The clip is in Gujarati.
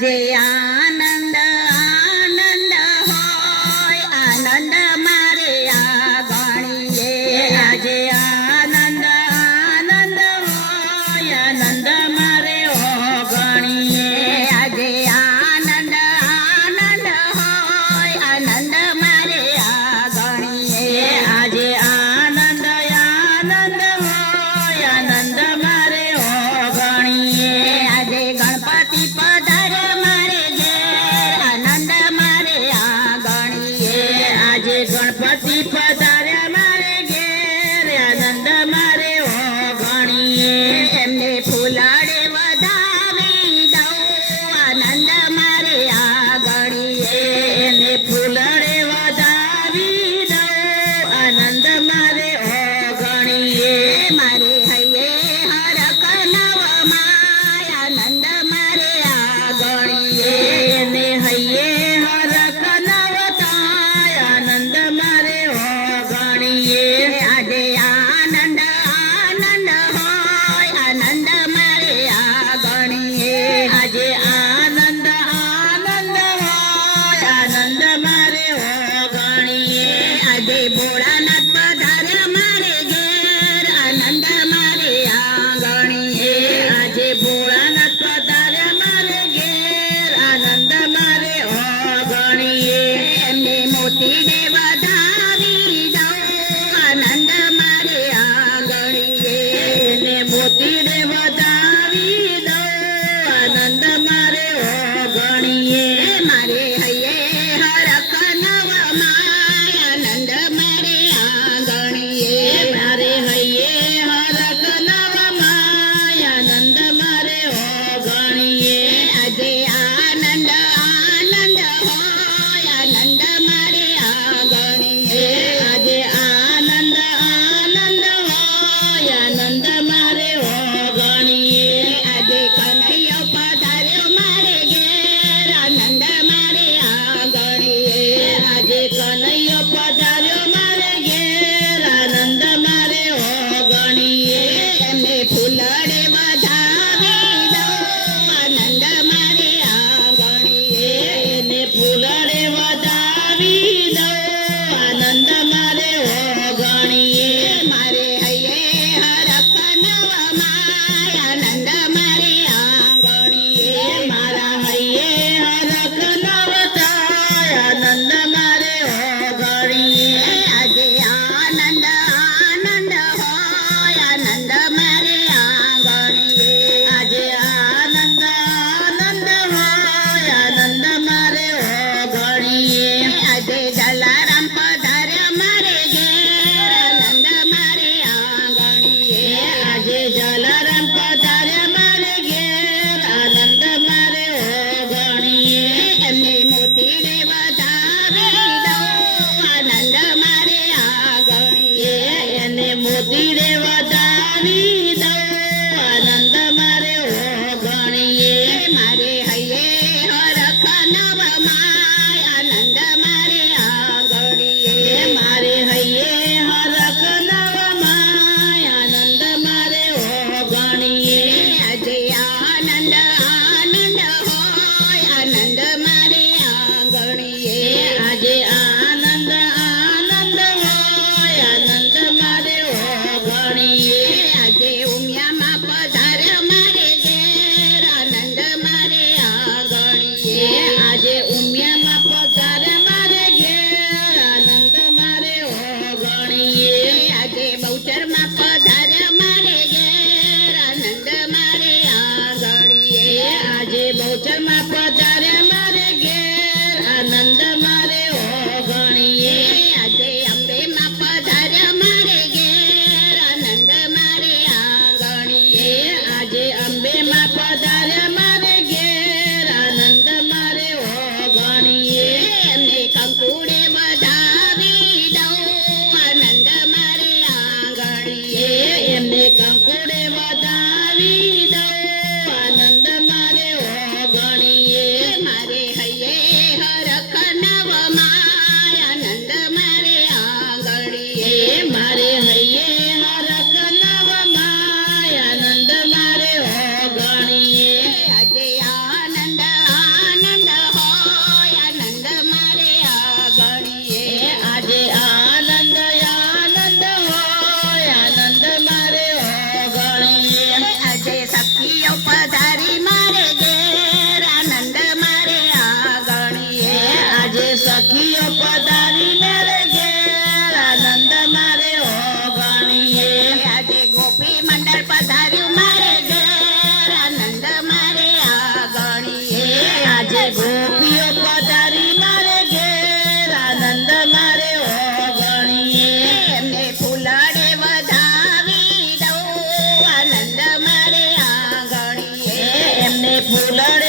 આજે આનંદ આનંદ હોય, આનંદ મારે આંગણીએ. આજે આનંદ આનંદ હોય, આનંદ મારે ઓગણીએ. આજે આનંદ આનંદ હોય, આનંદ મારે આંગણીએ. આજે આનંદ આનંદ હોય, આનંદ મારે ઓગણીએ. આજે ગણપતિ પધારે મારે ઘેર, આનંદ મારે આંગણીએ. આજે ગણપતિ પધારે મારે ઘેર, આનંદ મારે ઓગણીએ. એમને ફૂલાડે વધાવી દઉં, આનંદ મારે આંગણીએ. એમને ફૂલાડે વધાવી દઉં, આનંદ મારે ઓગણીએ. મારે હૈયે હરખ નવમાં, આનંદ મારે આંગણીએ. એને હૈયે હરખ નવ થાય, આનંદ મારે ઓગણીએ. આજે આનંદ આનંદ હોય, આનંદ મારે આંગણીએ. આજે આનંદ આનંદ હોય, આનંદ મારે ઓગણીએ. આજે ભોળાનાથ પધારે મારે ઘેર, આનંદ મારે આંગણીએ. આજે ભોળાનાથ પધારે મારે ઘેર, આનંદ મારે ઓગણીએ. એમને મોતી દે વધાવી દઉં, આનંદ મારે આંગણીએ. એને મોતી દે વધાવી દઉં, આનંદ મારે ઓગણીએ. મારે હૈયે હરખ નવમાં, આનંદ મારે આંગણીએ. મારે હૈયે હરખ નવમાં, આનંદ મારે ઓગણીએ. આજે આનંદ આનંદ હોય, આનંદ મારે આંગણીએ. આજે આનંદ આનંદ હોય, આનંદ મારે ઓગણીએ. આજે કનૈયો પધાર્યો મારે ઘેર, આનંદ મારે આંગણીએ. આજે કનૈયો પધાર્યો મારે ઘેર, આનંદ મારે ઓગણીએ. એમને ફૂલડે વધાવી દઉં, આનંદ મારે આંગણીએ. એને ફૂલડે વધાવી દઉં, આનંદ મારે ઓગણીએ. મારે હૈયે હરખ નવમાં, આનંદ મારે આંગણીએ. મારા હૈયે હરખ નવ થાય, આનંદ મારે ઓગણીએ. આજે આનંદ આનંદ હોય, આનંદ મારે આંગણીએ. આજે આનંદ આનંદ હોય, આનંદ મારે ઓગણીએ. આજે જલારામ પધાર્યા મારે ઘેર, આનંદ મારે આંગણીએ. આજે જલારામ પધાર્યા મારે ઘેર, આનંદ મારે ઓગણીએ. એમને મોતીડે વધાવી દઉં, આનંદ મારે આંગણીએ. એને મોતીડે વધાવી દઉં, આનંદ મારે ઓગણીએ. મારે હૈયે હરખ નવમાં, આનંદ મારે આંગણીએ. મારે હૈયે હરખ નવમાં, આનંદ મારે ઓગણીએ. આજે આનંદ આનંદ હોય, આનંદ મારે આંગણીએ. આજે આનંદ આનંદ હોય, આનંદ મારે ઓગણીએ. આજે ઉમિયામાં પધાર્યા મારે ઘેર, આનંદ મારે આંગણીએ. આજે ઉમિયામાં પધાર્યા મારે ઘેર, આનંદ મારે ઓગણીએ. આજે બહુચરમાં પધાર્યા મારે ઘેર, આનંદ મારે આંગણીએ. આજે બહુચરમાં પધાર્યા મારે ઘેર, આનંદ મારે ઓગણીએ. આજે અંબેમાં પધાર્યા મારે ઘેર, આનંદ મારે આંગણીએ. આજે અંબેમાં પધાર્યા મારે ઘેર, આનંદ મારે ઓગણીએ. એમને કંકુડે વધાવી દઉં, આનંદ મારે આંગણીએ. એમને કંકુડે વધાવી દઉં, આનંદ મારે ઓગણીએ. મારે હૈયે હરખ નવમાં, આનંદ મારે આંગણીએ. મારે હૈયે હરખ નવમાં, આનંદ મારે ઓગણીએ. ફૂલડે